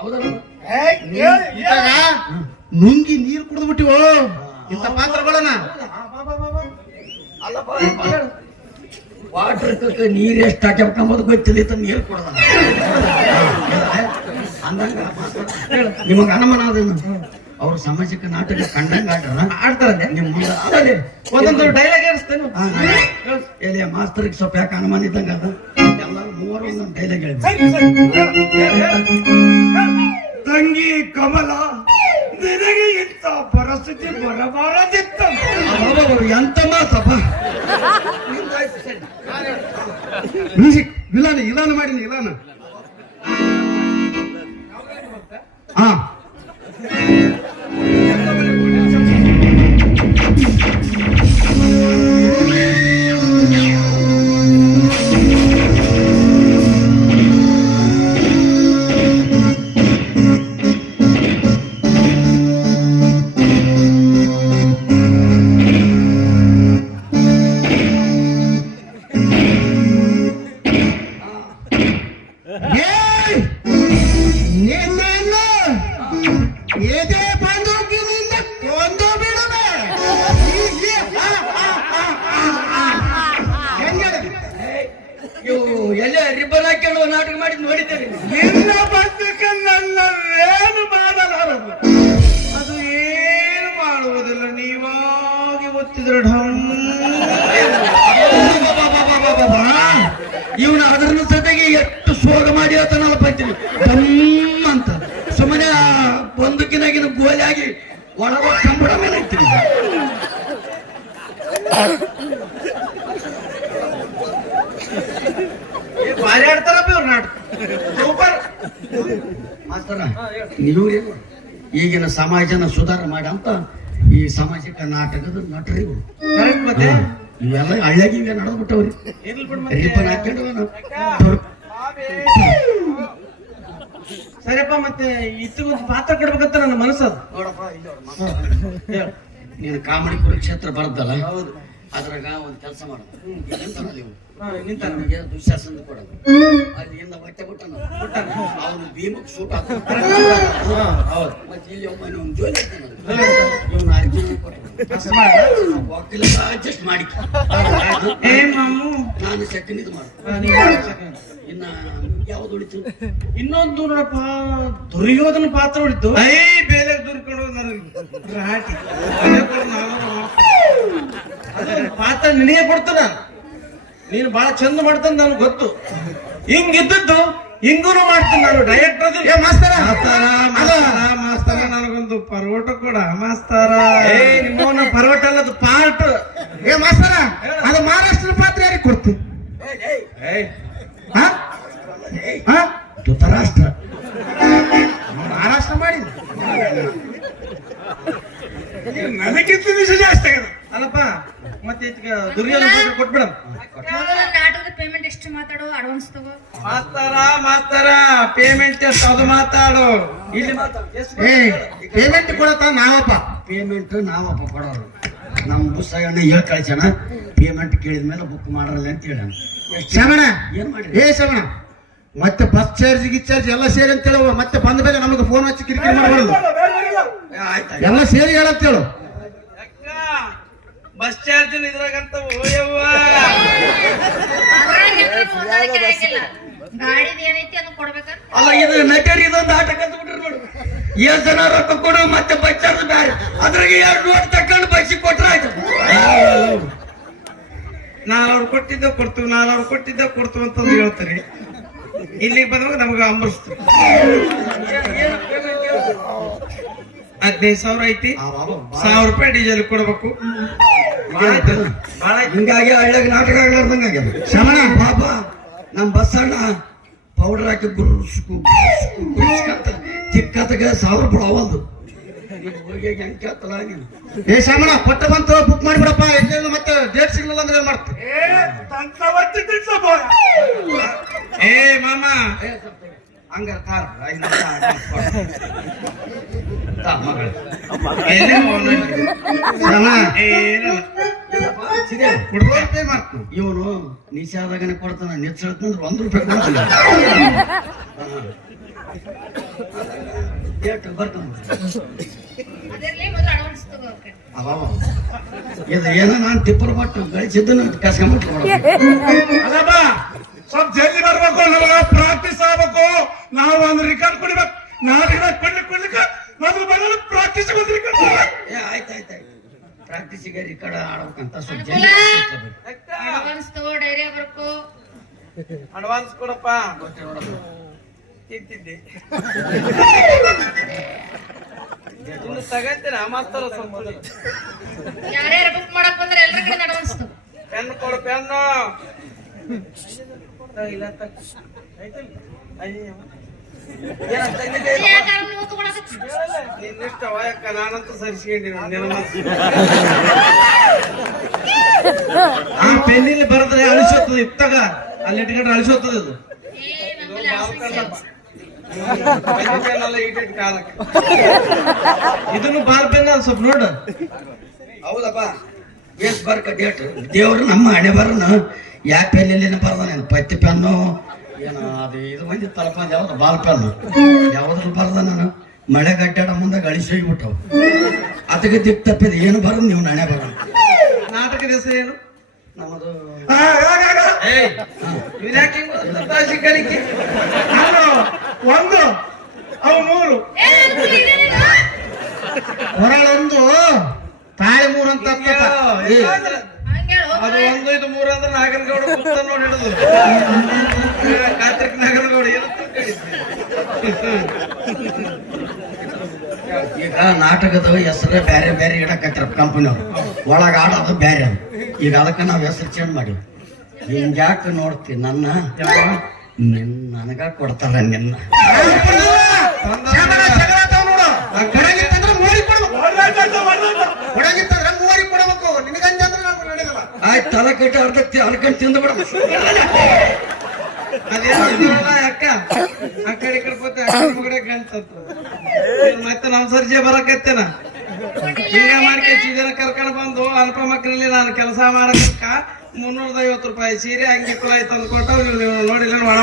ಹೌದಲ್ಲ ನುಂಗಿ ನೀರು ಕುಡಿದು ಬಿಟ್ಟಿವೋ ಇಂಥ ಪಾತ್ರಗಳನ್ನ. ಅಲ್ಲಪ್ಪ ವಾಟರ್ ನೀರ್ ಎಷ್ಟು ಹಾಕ್ಯಂಬೋದು ಗೊತ್ತಿಲ್ಲ ನೀರು ಕೊಡದ ಅಂದಂಗ ನಿಮಗ ಅನುಮಾನ ಅದೇನು ಅವ್ರ ಸಾಮಾಜಿಕ ನಾಟಕ ಕಂಡಂಗ ಆಡ್ತಾರಂತೆ ನಿಮ್ ಮುಂದೆ ಅದಲ್ಲೇ ಒಂದೊಂದು ಡೈಲಾಗ್ ಹೇಳಿಸ್ತೇನೆ. ಎಲ್ಲಿ ಮಾಸ್ತರ್ಗೆ ಸ್ವಲ್ಪ ಯಾಕೆ ಅನುಮಾನ ಇದ್ದಂಗ ಅದ ಎಲ್ಲರೂ ಮೂವರು ಒಂದೊಂದು ಡೈಲಾಗ್ ಹೇಳಿ. ತಂಗಿ ಕಮಲ ನಿನಗೆ ಇಂಥ ಪರಿಸ್ಥಿತಿ ಬರಬಾರದಿತ್ತು. ಎಂತ ಮಾತಪ್ಪ ಮ್ಯೂಸಿಕ್ ಇಲಾನ ಇಲಾನ ಮಾಡಿನಿ ಇಲಾನ. ಹಾ ಎಲ್ಲ ರಿಬ್ಬನ್ ಹಾಕೊಂಡು ನಾಟಕ ಮಾಡಿ ನೋಡಿದ್ದೇನೆ. ನಿನ್ನ ಬದುಕ ನನ್ನೇನು ಮಾಡಲಾರದು, ಅದು ಏನು ಮಾಡುವುದಿಲ್ಲ. ನೀವಾಗಿ ಒತ್ತಿದ್ರೆ ಇವನು ಅದರ ಜೊತೆಗೆ ಎಷ್ಟು ಸೋಗ ಮಾಡಿ ಆತನಲ್ಲ ಪಂಚಮಿ ದಮ್ ಅಂತ ಸುಮ್ಮನೆ ಒಂದಕ್ಕಿನಾಗಿನ ಗೋಲಿ ಆಗಿ ಒಳಗ ಕಂಬಳ ಮೇಲೆ ಇರ್ತೀನಿ. ಭಾರಿ ಆಡ್ತಾರಪ್ಪ ಇವ್ರು ನಾಟಕ ಸೂಪರ್. ಮಾಸ್ತರ ನೀವು ಈಗಿನ ಸಮಾಜನ ಸುಧಾರ ಮಾಡಿ ಅಂತ ಈ ಸಾಮಾಜಿಕ ನಾಟಕದ ನಟರು ಇವರು ಕರೆಕ್ಟ್. ಮತ್ತೆ ಇವೆಲ್ಲ ಹಳ್ಳಿಯಾಗಿ ಇವೆ ನಡೆದ್ಬಿಟ್ಟವ್ರಿ ಇರ್ಲಿ ಬಿಡು ಮತ್ತೆ. ರಿಬ್ಬನ್ ಹಾಕೊಂಡು ಸರಿಯಪ್ಪ, ಮತ್ತೆ ಇತ್ತು ಒಂದು ಪಾತ್ರ ಕೊಡ್ಬೇಕಂತ ನನ್ನ ಮನಸ್ಸದು. ನೋಡಪ್ಪ ನೀನು ಕಾಮಿಡಿ ಕುರುಕ್ಷೇತ್ರ ಬರ್ತಲ್ಲ ಹೌದು. ಅದ್ರಾಗ ಒಂದು ಕೆಲಸ ಮಾಡೋದು ನೀವು ನಿಂತ ನನಗೆ ದುಶ್ಯಾಸನ ಕೊಡೋದು ಅಲ್ಲಿಂದ ಬಟ್ಟೆ ಬಿಟ್ಟನು ಅವನು ಭೀಮಕ್ಕೆ ಸೂಟ್ ಹಾಕ ಹೌದು. ಮತ್ತೆ ಇಲ್ಲಿ ಒಬ್ಬ ಒಂದು ಜೋಲಿ ಇವನು ಅರ್ಜುನ ಕೊಟ್ಟು ವಕೀಲ ಅಡ್ಜಸ್ಟ್ ಮಾಡಿ ಏ ಮಾಮು, ನಾನು ಸೆಕೆಂಡ್ ಇದು ಮಾಡು ಇನ್ನ ಯಾವ್ದು ಉಳಿತು ಇನ್ನೊಂದು ನೋಡಪ್ಪ ದುರ್ಯೋಧನ ಪಾತ್ರ ಹೊಡಿತು. ಬೇರೆ ದುರ್ಕೊಂಡು ನನಗೆ ರಾಟಿ ಪಾತ್ರ ನಿನಗೆ ಕೊಡ್ತು. ನಾನು ನೀನು ಬಹಳ ಚಂದ ಮಾಡ್ತಾನೆ ನನಗೆ ಗೊತ್ತು. ಹಿಂಗಿದ್ದದ್ದು ಹಿಂಗೂನು ಮಾಡ್ತೀನಿ ನಾನು ಡೈರೆಕ್ಟರ್. ಮಾಸ್ತರ ಮಾಸ್ತರ ನನಗೊಂದು ಪರೋಟ ಕೊಡ ಮಾಸ್ತರ. ನಿಮ್ಮವನ ಪರೋಟ ಅಲ್ಲದು ಪಾರ್ಟ್. ಏ ಮಾಸ್ತರ ಅದು ಮಹಾರಾಷ್ಟ್ರ ಪಾತ್ರ ಯಾರಿಗೆ ಕೊಡ್ತು? ಧೃತರಾಷ್ಟ್ರ ಮಹಾರಾಷ್ಟ್ರ ಮಾಡಿ ನನಗಿಂತ ವಿಷಯ ಜಾಸ್ತಿ ಆಗಿದೆ ಅಲ್ಲಪ್ಪ. ಮತ್ತೆ ದುರ್ಯೋಧನ ಪಾತ್ರ ಕೊಟ್ಬಿಡ. ಮೊದಲು ನಾಟಕದ ಪೇಮೆಂಟ್ ಎಷ್ಟು ಮಾತಾಡೋ ಅಡ್ವಾನ್ಸ್ ತಗೋ. ಮಾಸ್ತರ ಪೇಮೆಂಟ್ ಎಷ್ಟು ಅದು ಮಾತಾಡು. ಇಲ್ಲಿ ಏ ಪೇಮೆಂಟ್ ಕೊಡತ್ತ ನಾವಪ್ಪ. ಪೇಮೆಂಟ್ ನಾವಪ್ಪ ಕೊಡೋರು. ನಮ್ಮ ಬುಸ್ಸಣ್ಣ ಹೇಳ್ ಕಳ್ಸಣ ಪೇಮೆಂಟ್ ಕೇಳಿದ ಮೇಲೆ ಬುಕ್ ಮಾಡಲ್ಲ ಅಂತ ಹೇಳ. ಶ್ರವಣ ಏನ್ ಮಾಡಿ ಏ ಶ್ರವಣ ಮತ್ತೆ ಬಸ್ ಚಾರ್ಜ್ ಗಿಚಾರ್ಜ್ ಎಲ್ಲ ಸೇರಿ ಅಂತ ಹೇಳುವ. ಮತ್ತೆ ಬಂದ ಮೇಲೆ ನಮಗೆ ಫೋನ್ ಹಚ್ಚಿ ಕಿರಿಕಿರಿ ಮಾಡಬಾರ್ದು. ಆಯ್ತಾ ಎಲ್ಲ ಸೇರಿ ಹೇಳಂತ ಹೇಳು. ಬಸ್ ಚಾರ್ಜ್ ಇದ್ರಾಗಂತ ಓಯವ್ವ ಅದ್ರಾಗ ನಿಮ್ಗೆ ಹೊಂದಾಣಿಕೆ ಆಗಿಲ್ಲ. ಗಾಡಿದ ಏನೈತಿ ಅದನ್ನ ಕೊಡ್ಬೇಕಂತ. ಅಲ್ಲ ಇದು ನಟರಿ ಇದೊಂದು ಆಟ ಕಲ್ತು ಬಿಟ್ರಿ ನೋಡು. ಏನ್ ಜನ ರೊಕ್ಕ ಕೊಡು ಮತ್ತೆ ಬಚ್ಚಾರ್ದು ಬೇರೆ ಅದ್ರಾಗ 2 ನೋಟ್ ತಕೊಂಡು ಬಸ್ಸಿಗೆ ಕೊಟ್ರ ಆಯ್ತು. ಅವ್ರು ಕೊಟ್ಟಿದ್ದ ಕೊಡ್ತೀವಿ ಅವ್ರು ಕೊಟ್ಟಿದ್ದ ಕೊಡ್ತೀವಿ ಅಂತಂದು ಹೇಳ್ತಾರೆ. ಇಲ್ಲಿಗೆ ಬಂದಾಗ ನಮ್ಗೆ ಅಂಬರಿಸ್ತು 15,000 ಐತಿ. 1,000 ರೂಪಾಯಿ ಡೀಸೆಲ್ ಕೊಡ್ಬೇಕು. ಬಾಳ ಹಿಂಗಾಗಿ ಹಳ್ಳಿಯಾಗ ನಾಟಕ ಆಗ್ಲಾರ್ದಂಗ ಆಗ್ಯದ. ಶಮಣ ಪಾಪ ನಮ್ ಬಸ್ಸಣ್ಣ ಪೌಡರ್ ಹಾಕಿ ತಿಕ್ಕತ್ತಗ 1,000 ರೂಪಾಯಿ ಅವಲ್ದು. ಏ ಶಾಮಣ ಪಟ್ಟ ಬಂತು ಬುಕ್ ಮಾಡಿಬಿಡಪ್ಪ. ಮತ್ತೆ ಡೇಟ್ ಸಿಗ್ಲಿಲ್ಲ ಅಂದ್ರೆ ಏನ್ ಮಾಡ್ತೀವಿ? ಏ ಮಾಮ ಹಂಗಾರ ಕಾರ್ ಇವನು ನಿಶಾದಾಗನೆ ಕೊಡ್ತಾನ. ನಿಶ್ಚಂದ್ರೆ 1 ರೂಪಾಯಿ ಕೊಡ್ತಾನ. ಬರ್ತಾನ ಇದು ಏನೋ ನಾನು ತಿಪ್ಪರು ಬಟ್ಟು ಗಳಿಸಿದ್ದನ್ನು ಕಸ್ಕೊಂಡ್ಬಿಟ್ಟು ಅಲ್ಲಪ್ಪ ಸ್ವಲ್ಪ ಜಲ್ದಿ ಬರ್ಬೇಕು. ನಮಗೆ ಪ್ರಾಕ್ಟೀಸ್ ಆಗ್ಬೇಕು. ನಾವು ಒಂದು ರಿಕಾರ್ಡ್ ಕೊಡ್ಬೇಕು. ನಾಟಕ ಕೊಡ್ಲಿಕ್ಕೆ ಮೊದಲು ಬರಲು ಪ್ರಾಕ್ಟೀಸ್ ಆಯ್ತಾಯ್ತಾಯ್ತು ಪ್ರಾಕ್ಟೀಸಿಗೆ ರಿಕಾರ್ಡ್ ಆಡ್ಬೇಕಂತ ಸ್ವಲ್ಪ ಡೈರಿ ಬರ್ಕೋ. ಅಡ್ವಾನ್ಸ್ ಕೊಡಪ್ಪ. ತಿಂತಿದ್ದೆ ಇನ್ನು ತಗಂತೀರ ಮಾಸ್ತರ. ಸ್ವಲ್ಪ ಯಾರ್ಯಾರು ಬುಕ್ ಮಾಡಕ್ ಬಂದ್ರೆ ಎಲ್ಲರ ಕಡೆ ಅಡ್ವಾನ್ಸ್ ಪೆನ್ ಕೊಡು. ಪೆನ್ನು ಇಲ್ಲ ನಿನ್ನಿಷ್ಟವ ಯಾಕ ನಾನಂತೂ ಸರಿಸ್ಕೊಂಡಿನಿ. ಆ ಪೆನ್ನಿಲ್ಲಿ ಬರದ್ರೆ ಅಳಿಸೋತದ. ಇತ್ತಾಗ ಅಲ್ಲಿ ಇಟ್ಕೊಂಡ್ರೆ ಅಳಿಸೋತದ. ಅದು ಇದನ್ನು ಬಾಲ್ ಪೆನ್ ಸ್ವಲ್ಪ ನೋಡು. ಹೌದಪ್ಪ ಎಸ್ ಬರ್ಕ ಡೇಟ್ ದೇವ್ರು ನಮ್ಮ ಹಣೆ ಬರನ ಯಾವ ಪೆನ್ನಲ್ಲಿ ಬರ್ದಾನ. ಪತ್ತಿ ಪೆನ್ನು ಏನು ಅದು ಇದು ಮಂದಿ ತಲಪ ಯಾವ್ದು ಬಾಲ್ ಪೆನ್ನು ಯಾವ್ದ್ರ ಬರ್ದ ನಾನು ಮಳೆಗಡ್ಡಾಡ ಮುಂದಾಗ ಅಳಿಸಿ ಹೋಗ್ಬಿಟ್ಟವು. ಅದಕ್ಕೆ ದಿಕ್ ತಪ್ಪಿದ ಏನು ಬರೋದು ನೀವು ಹಣೆ ಬರ. ನಾಟಕದ ಹೆಸರು ಏನು? ನಮ್ಮದು ಒಂದು ಅವು 3 ಹೊರಳೊಂದು ತಾಳಿ 3 ಅಂತ. ಅದು 1 ಇದು 3 ಅಂದ್ರೆ ನಾಗನಗೌಡ ಪುಸ್ತಕ ನೋಡಿ ಹಿಡಿದು ಕಾರ್ತಿಕ್ ನಾಗನಗೌಡ ಏನು ಈಗ ನಾಟಕದ ಹೆಸರೇ ಬೇರೆ ಬೇರೆ ಇಡಕತ್ತಿರ ಕಂಪನಿಯವ್ರು. ಒಳಗ ಆಡೋದು ಬೇರೆ. ಈಗ ಅದಕ್ಕೆ ನಾವು ಹೆಸರು ಚೇಂಜ್ ಮಾಡಿ ಹಿಂಗ್ಯಾಕೆ ನೋಡ್ತಿ ನನ್ನ ನನಗ ಕೊಡ್ತಾರ ನಿನ್ನ. ಆಯ್ತು ತಲೆ ಕಟ್ಟಿ ಅರ್ಕಂಡ್ ತಿಂದು ಬಿಡ. ಅಕ್ಕ ಆ ಕಡೆ ಕಡೆ ಮಗಡೆ ಕಾಣ್ತದ. ಮತ್ತೆ ನಮ್ ಸರ್ಜೆ ಬರಕತ್ತೇನ ಹಿಂಗ ಮಾಡ್ಕೊಂಡ್ ಜನ ಕರ್ಕೊಂಡ್ ಬಂದು ಅಲ್ಪ ಮಕ್ಕಳಲ್ಲಿ ನಾನು ಕೆಲಸ ಮಾಡಕ್ಕ 350 ರೂಪಾಯಿ ಸೀರೆ ಅಂಗಿ ಕುಲಾಯಿ ತಂದು ಕೊಟ್ಟವ್. ನೀವು ನೋಡಿಲ್ಲ ಒಳ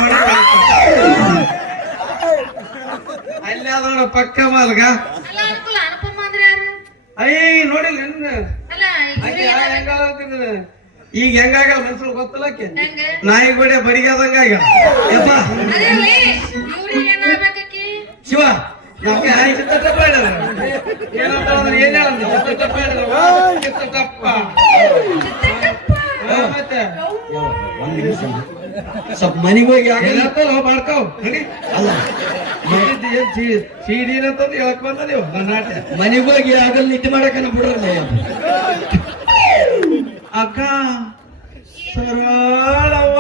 ಅಲ್ಲಿ ಅದ ನೋಡ ಪಕ್ಕ ಮಾಲ್ಗ. ಅಯ್ಯ ನೋಡಿಲ್ಲ ಈಗ ಹೆಂಗಾಗಲ್ಲ ಮನ್ಸೂರ್ ಗೊತ್ತಲಕ್ಕೆ ನಾಯಿ ಗೋಡೆ ಬಡಿಗಾದಂಗ ಆಗ್ಯಾವ. ಶಿವ ಏನಂತ ಅಂದ್ರೆ ಏನ್ ಮತ್ತೆ ಒಂದ್ ನಿಮಿಷ ಸ್ವಲ್ಪ ಮನೆಗೆ ಹೋಗಿ ಮಾಡ್ಕೋ ಅಲ್ಲ ಸಿಡಿ ಅಂತಂದು ಹೇಳಕ್ ಬಂದ ನೀವು ನಾಟ ಮನೆಗೆ ಹೋಗಿ ಆಗಲ್ ನಿದ್ದೆ ಮಾಡಕನ ಬಿಡ್ರಲ್ಲ. ಅಕ್ಕ ಸರಳವ್ವ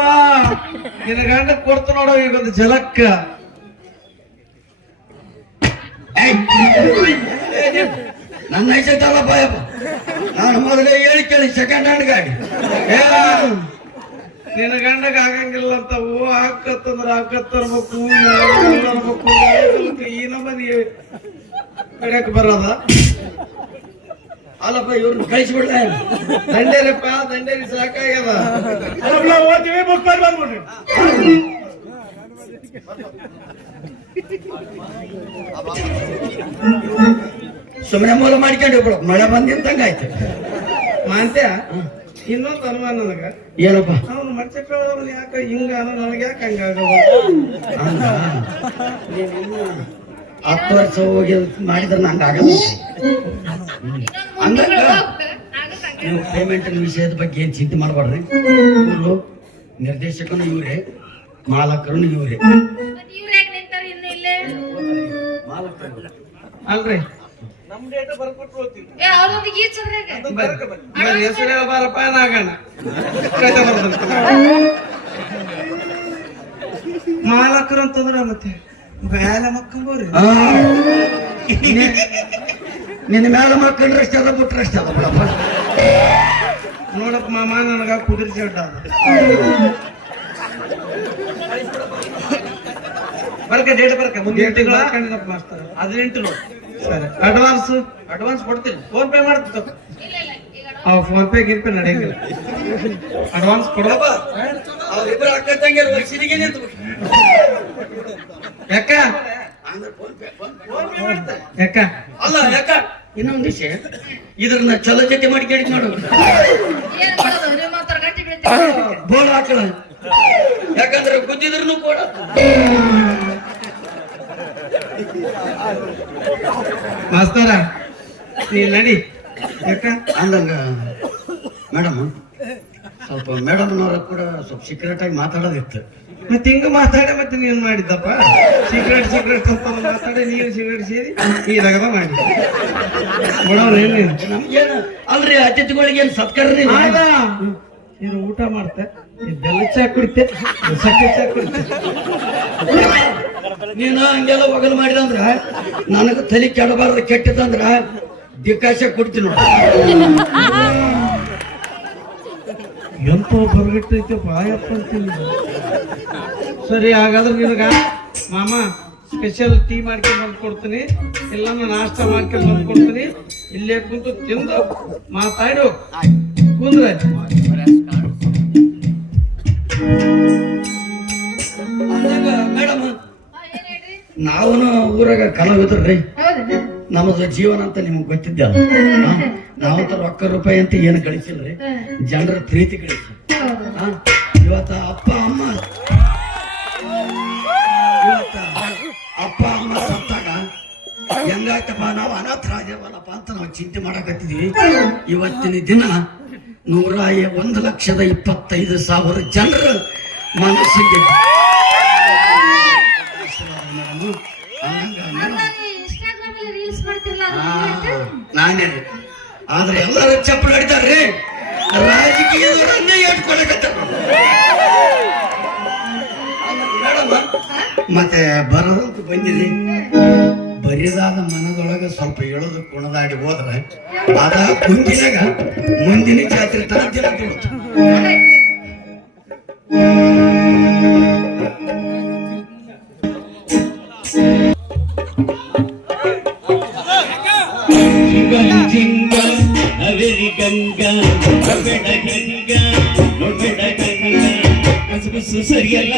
ನಿನ್ನ ಗಂಡ ಕೊಡ್ತು ನೋಡೋ ಈಗೊಂದು ಜಲಕ್ಕ. ನನ್ನ ಐಸೈತಲ್ಲ ಬಾಯಪ್ಪ. ನಾನು ಮೊದಲೇ ಹೇಳಿ ಕೇಳಿ ಸೆಕೆಂಡ್ ಹ್ಯಾಂಡ್ ಗಾಡಿ ನಿನ್ನ ಗಂಡಗ ಆಗಂಗಿಲ್ಲ ಅಂತ. ಹೂ ಹಾಕತ್ತಂದ್ರ ಹಾಕತ್ತರ್ಬೇಕು ಈ ನಮ್ಮನಿ ಕಡೆಯಕ್ ಬರೋದ. ಅಲ್ಲಪ್ಪ ಇವ್ರನ್ನ ಕಳಿಸ್ಬಿಡ್ಲ. ದಂಡೇರಿಪ್ಪ ದಂಡೇರಿ ಸಾಕಾಗ್ಯದ. ಓದ್ತೀವಿ ಬುಕ್ ಮಾಡಿ ಬಂದ್ಬಿಡ್ರಿ. ಸುಮ್ಮನೆ ಮೂಲ ಮಾಡ್ಕೊಂಡು ಹೋಗ್ಬಿಡ. ಮಳೆ ಬಂದ್ ನಿಂತಂಗ ಆಯ್ತು. ಮಾಂತ್ಯ ಇನ್ನೊಂದು ಅನುಮಾನ ನನಗ. ಏನಪ್ಪ ಅವನು ಮಚ್ಚಕ್ಕ ಯಾಕ ಹಿಂಗ ನನಗೆ ಯಾಕೆ ಹಂಗಾಗ 10 ವರ್ಷ ಹೋಗಿ ಮಾಡಿದ್ರೆ ನಂಗೆ ಆಗಲ್ಲ. ನೀವು ಪೇಮೆಂಟಿನ ವಿಷಯದ ಬಗ್ಗೆ ಏನು ಚಿಂತೆ ಮಾಡಬೇಡ್ರಿ. ಇವರು ನಿರ್ದೇಶಕನು ಇವರೇ, ಮಾಲಕರು ಇವರೇ. ಮತ್ತ್ ಇವ್ರ್ ಯಾಕ್ ನಿಂತಾರ ಇನ್ನು ಇಲ್ಲೇ? ಅಲ್ರಿ ನಮ್ ಡೇಟ್ ಬರ್ಕೊಟ್ಟು ಹೋಗ್ತೀವಿ. ಏ ಅವ್ರೊಂದು ಗೀಚದ್ರಾಗ ಬರ್ರಿ ಹೆಸರು ಹೇಳ್ಬಾರಪ್ಪ ನಾಗಣ್ಣ ಕೈತ ಬರ್ದಂತ ಮಾಲಕರು ಅಂತಂದ್ರ ಮತ್ತೆ ಬ್ಯಾಲ ಮಕ್ಕಂಬೋರಿ ನಿನ್ನ ಮೇಲೆ ಮಕ್ಕಳ್ರೆ ಅಷ್ಟೇ ಅದ, ಬಿಟ್ರೆ ಅಷ್ಟೇ ಅದ ಬಿಡಪ್ಪ. ನೋಡಪ್ಪ ಮಾಮ ನನಗ ಕುದುರೆ ಚಡ್ಡ ಬರ್ಕ ಡೇಟ್ ಬರ್ಕ ಮುಂದಿನ ತಿಂಗಳ ಮಾಸ್ತರ 18 ನೋಡಿ. ಸರಿ ಅಡ್ವಾನ್ಸ್ ಕೊಡ್ತೀನಿ, ಫೋನ್ ಪೇ ಮಾಡ್ತೀನಿ. ಇಲ್ಲ ಇಲ್ಲ ಈಗ ಫೋನ್ ಪೇ ಗಿನ್ ಪೇ ನಡೆಯಂಗಿಲ್ಲ, ಅಡ್ವಾನ್ಸ್ ಕೊಡಪ್ಪ. ಅವ್ರಿಬ್ರು ಅಕ್ಕ ತಂಗಿಯರು ವರ್ಷಿಗೆ ನಿಂತು ಯಾಕ ಯಾಕ ಅಲ್ಲ ಯಾಕ ಇನ್ನೊಂದು ವಿಷಯ, ಇದ್ರನ್ನ ಚಲೋ ಜೊತೆ ಮಾಡಿ ಕೇಳಿ ನೋಡು. ಏನ್ ಮಾಡೋದು ನೀವು ಮಾತ್ರ ಗಟ್ಟಿ ಬೀಳ್ತೀವಿ. ಬೋರ್ಡ್ ಹಾಕಳ, ಯಾಕಂದ್ರೆ ಗುದ್ದಿದ್ರು ಕೂಡ ಮಾಸ್ತರ ನೀ ನಡಿ. ಯಾಕ ಅಂದಂಗ ಮೇಡಮ್ ಸ್ವಲ್ಪ ಮೇಡಮ್ನವ್ರ ಕೂಡ ಸ್ವಲ್ಪ ಸೀಕ್ರೆಟ್ ಆಗಿ ಮಾತಾಡೋದಿತ್ತು. ಮತ್ತೆ ಹಿಂಗ ಮಾತಾಡ ಮತ್ತೆ ನೀನ್ ಮಾಡಿದ್ದಪ್ಪ ಸೀಕ್ರೆಟ್ ಅಂತ ಮಾತಾಡಿ ನೀನು ಸಿಗರೇಟ್ ಸೇರಿ ಈ ಲಗದ ಮಾಡಿ ನಮ್ಗೇನು ಅಲ್ರಿ, ಅತಿಥಿಗಳಿಗೆ ಏನು ಸತ್ಕಾರ ರೀ. ನೀನು ಊಟ ಮಾಡ್ತೆ, ಬೆಲ್ಲ ಚಾ ಕುಡಿತೆ, ಸಕ್ಕರೆ ಚಾ ಕುಡಿತೆ. ನೀನು ಹಂಗೆಲ್ಲ ಒಗಲು ಮಾಡಿದಂದ್ರ ನನಗೆ ತಲೆ ಕೆಡಬಾರ್ದು, ಕೆಟ್ಟದಂದ್ರ ದಿಕ್ಕಾಶ ಕೊಡ್ತೀನಿ ನೋಡಿ. ಎಂತ ಬರ್ಗಟ್ಟೈತೆ ಬಾಯಪ್ಪ ಅಂತೀನಿ. ಸರಿ ಹಾಗಾದ್ರೆ ನಿನಗ ಮಾಮ ಸ್ಪೆಷಲ್ ಟೀ ಮಾಡ್ಕೊಂಡು ಬಂದು ಕೊಡ್ತೀನಿ, ಎಲ್ಲಾನು ನಾಷ್ಟ ಮಾಡ್ಕೊಂಡು ಬಂದು ಕೊಡ್ತೀನಿ. ಇಲ್ಲೇ ಕುಂತು ತಿಂದು ಮಾತಾಡು ಕುಂದ್ರೆ. ಮೇಡಮ್ ಏನ್ ಹೇಳ್ರಿ? ನಾವು ಊರಾಗ ಕಲಾವಿದ್ರಿ, ಹೌದಾ? ನಮ್ಮದು ಜೀವನ ಅಂತ ನಿಮ್ಗೆ ಗೊತ್ತಿದ್ದಲ್ಲ. ನಾವಂತ ರೊಕ್ಕ ರೂಪಾಯಿ ಅಂತ ಏನು ಗಳಿಸಿಲ್ರಿ, ಜನರ ಪ್ರೀತಿ ಗಳಿಸಿ. ಇವತ್ತ ಅಪ್ಪ ಅಮ್ಮ ಸತ್ತಾಗ ಹೆಂಗಾಯ್ತಪ್ಪ ನಾವು ಅನಾಥರಾಗ್ಯವಲ್ಲಪ್ಪ ಅಂತ ನಾವು ಚಿಂತೆ ಮಾಡಕತ್ತಿದ್ವಿ. ಇವತ್ತಿನ ದಿನ 101,25,000 ಜನರ ಮನಸ್ಸಿಗೆ ಇನ್ಸ್ಟಾಗ್ರಾಮ್ ಅಲ್ಲಿ ರೀಲ್ಸ್ ಮಾಡ್ತಿರಲ್ಲ, ನಾನೇ. ಆದ್ರೆ ಎಲ್ಲರೂ ಚಪ್ಪಲ್ ಹೊಡಿತಾರ್ರಿ, ರಾಜಕೀಯದವರನ್ನೇ ಏಟ್ಕೊಳಕತ್ತ. ಮೇಡಮ್ ಮತ್ತೆ ಬರೋದಂತ ಬಂದಿರಿ, ಬರಿದಾದ ಮನದೊಳಗ ಸ್ವಲ್ಪ ಎಳದು ಕುಣದಾಡಿ ಹೋದ್ರೆ ಅದ ಕುಂದಿನಾಗ ಮುಂದಿನ ಜಾತ್ರೆ ತರ ದಿನ ಕೊಡ್ತು. ಅವೆರಿ ಗಂಗಾ ನೋಡ್ಬೇಡ ಗಂಗಾ ನೋಡ್ಬೇಡ ಗಂಗಾ ಕಸು ಸರಿಯಲ್ಲ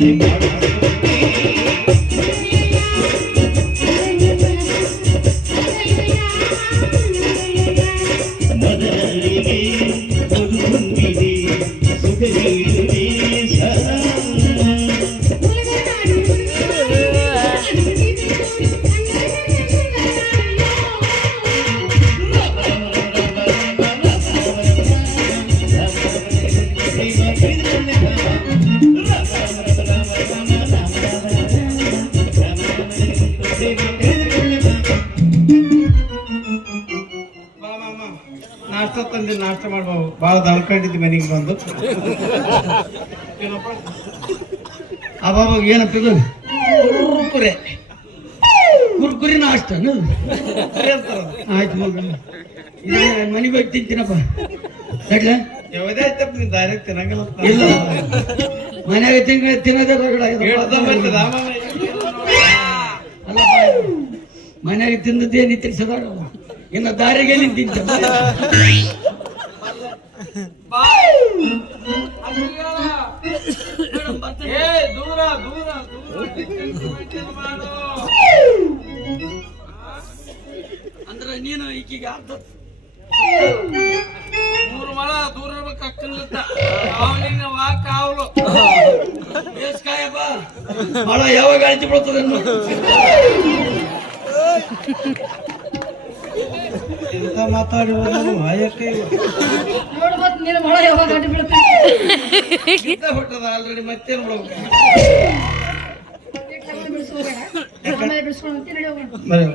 ಮತ್ತೆ ಮಾಡಿಸ್ಕೊಂಡೆ. ಮದರಿಗೆ ಬದುಕುಂಬಿದೆ ಸುಖ ನೀಡುವೆ ಸದಾ. ನಾಷ್ಟ ತಂದೆ ನಾಷ್ಟ ಮಾಡ್ಬಾವು ಬಾಳ ದಳ್ಕೊಂಡಿದ್ದಿ ಮನೆಗೆ ಬಂದು ಅಬಾಬ ಏನಪ್ಪ ಇದು ಕುರ್ಕುರೆ ಕುರ್ಕುರಿ ನಾಷ್ಟ ಆಯ್ತು ಮಗ ಮನೆಗೆ ಹೋಗಿ ತಿಂತೀನಪ್ಪ ಸಡ್ಲ ಯಾವುದೇ ಆಯ್ತಪ್ಪ ನೀನ್ ಡೈರೆಕ್ಟ್ ತಿನ್ನಂಗಿಲ್ಲ ಇಲ್ಲ ಮನ್ಯಾಗ ತಿನ್ನೋದೇ ರಗಡ ಅಲ್ಲ ಮನ್ಯಾಗ ತಿಂದದ್ದೇನು ತಿನ್ಸದಾಗ ಇನ್ನು ದಾರಿಗೆ ತಿಂತ ದೂರ ದೂರ ಅಂದ್ರೆ ನೀನು ಈಗೀಗ ಮೂರು ಮಳ ದೂರ ಇರ್ಬೇಕು ಅಕ್ಕನ್ಲತ್ತ ಅವನಿಗೆ ಕಾವಲು ಬೇಸ್ಕಾಯಪ್ಪ ಮಳ ಯಾವಾಗ ಅಳಿಸಿ ಬಿಡ್ತದೆ ಎಂತ ಮಾತಾಡಿ ಆಯಕ್ಕೆ ನೋಡ್ಬೋದು ನೀನು ಮೊಳ ಯಾವಾಗ ಅಡ್ಡಿ ಬೀಳುತ್ತೆ ಹೊಟ್ಟದ ಆಲ್ರೆಡಿ ಮತ್ತೇನು ಬಿಡ್ಬೇಕು ಬಿಡಿಸ್ಕೋಬೇಡ ಆಮೇಲೆ ಬಿಡಿಸ್ಕೊಂಡು ಅಂತ ಹೇಳಿ ಹೋಗೋಣ ಬರೀ